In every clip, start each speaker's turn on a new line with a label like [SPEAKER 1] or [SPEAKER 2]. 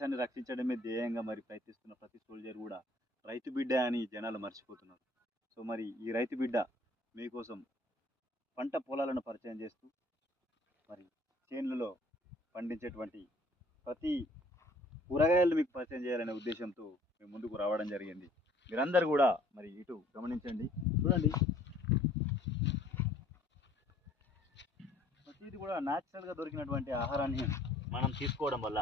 [SPEAKER 1] దేశాన్ని రక్షించడమే ధ్యేయంగా మరి ప్రయత్నిస్తున్న ప్రతి సోల్జర్ కూడా రైతు బిడ్డ అని జనాలు మర్చిపోతున్నారు. సో మరి ఈ రైతు బిడ్డ మీకోసం పంట పొలాలను పరిచయం చేస్తూ మరి చేనులలో పండించేటువంటి ప్రతి కూరగాయలు మీకు పరిచయం చేయాలనే ఉద్దేశంతో మేము ముందుకు రావడం జరిగింది. మీరందరూ కూడా మరి ఇటు గమనించండి. చూడండి. ప్రతిది కూడా న్యాచురల్గా దొరికినటువంటి ఆహారాన్ని మనం తీసుకోవడం వల్ల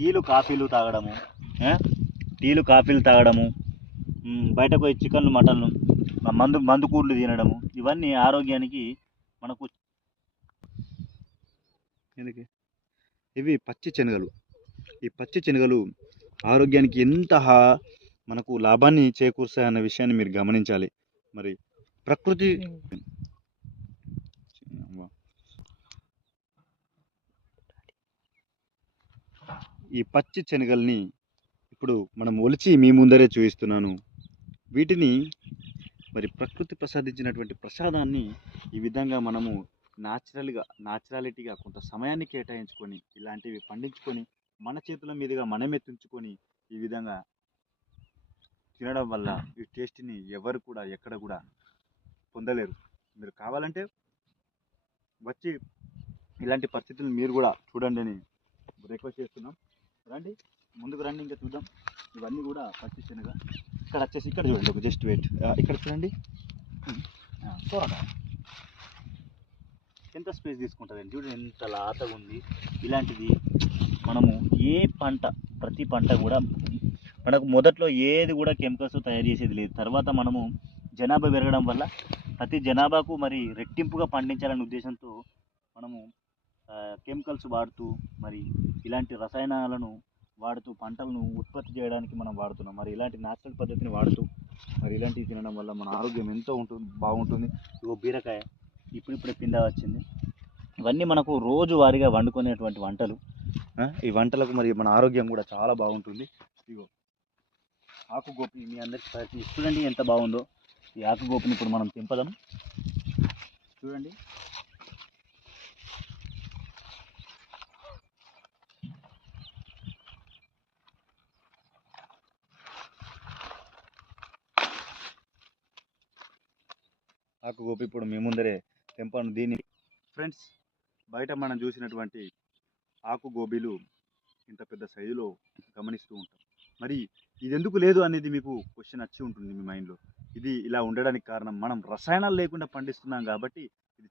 [SPEAKER 1] టీలు కాఫీలు తాగడము? టీలు కాఫీలు తాగడము బయటకు పోయి చికెన్లు మటన్లు మందు మందు కూరలు తినడము ఇవన్నీ ఆరోగ్యానికి మనకు ఎందుకు? ఇవి పచ్చి శనగలు. ఈ పచ్చి శనగలు ఆరోగ్యానికి ఎంత మనకు లాభాన్ని చేకూరుస్తాయన్న విషయాన్ని మీరు గమనించాలి. మరి ప్రకృతి ఈ పచ్చి శనగల్ని ఇప్పుడు మనం ఒలిచి మీ ముందరే చూపిస్తున్నాను వీటిని మరి ప్రకృతి ప్రసాదించినటువంటి ప్రసాదాన్ని ఈ విధంగా మనము న్యాచురల్గా న్యాచురాలిటీగా కొంత సమయాన్ని కేటాయించుకొని ఇలాంటివి పండించుకొని మన చేతుల మీదుగా మనమే తుంచుకొని ఈ విధంగా తినడం వల్ల ఈ టేస్ట్ని ఎవరు కూడా ఎక్కడ కూడా పొందలేరు. మీరు కావాలంటే వచ్చి ఇలాంటి పరిస్థితులు మీరు కూడా చూడండి అని రిక్వెస్ట్ చేస్తున్నాం. రండి ముందుకు రండి ఇంకా చూద్దాం. ఇవన్నీ కూడా పచ్చి శనగ. ఇక్కడ వచ్చేసి ఇక్కడ చూడండి ఒక జస్ట్ వెయిట్. ఇక్కడ చూడండి. ఆ, ఎంత స్పేస్ తీసుకుంటుందండి చూడండి ఎంత లాతగా ఉంది. ఇలాంటిది మనము ఏ పంట ప్రతి పంట కూడా మనకు మొదట్లో ఏది కూడా కెమికల్స్ తయారు చేసేది లేదు. తర్వాత మనము జనాభా పెరగడం వల్ల ప్రతి జనాభాకు మరి రెట్టింపుగా పండించాలనే ఉద్దేశంతో మనము కెమికల్స్ వాడుతూ మరి ఇలాంటి రసాయనాలను వాడుతూ పంటలను ఉత్పత్తి చేయడానికి మనం వాడుతున్నాం. మరి ఇలాంటి న్యాచురల్ పద్ధతిని వాడుతూ మరి ఇలాంటివి తినడం వల్ల మన ఆరోగ్యం ఎంతో ఉంటుంది బాగుంటుంది. ఇగో బీరకాయ ఇప్పుడిప్పుడే పిండ వచ్చింది. ఇవన్నీ మనకు రోజువారీగా వండుకునేటువంటి వంటలు. ఈ వంటలకు మరి మన ఆరోగ్యం కూడా చాలా బాగుంటుంది. ఇగో ఆకు గోపిని మీ అందరికి చూడండి ఎంత బాగుందో ఈ ఆకు గోపిని ఇప్పుడు మనం తింపదాం. చూడండి. ఆకు గోపి ఇప్పుడు మీ ముందరే తెంపాను దీన్ని ఫ్రెండ్స్ బయట మనం చూసినటువంటి ఆకు గోబీలు ఇంత పెద్ద సైజులో గమనిస్తూ ఉంటాం. మరి ఇది ఎందుకు లేదు అనేది మీకు క్వశ్చన్ వచ్చి ఉంటుంది మీ మైండ్లో ఇది ఇలా ఉండడానికి కారణం. మనం రసాయనాలు లేకుండా పండిస్తున్నాం కాబట్టి ఇది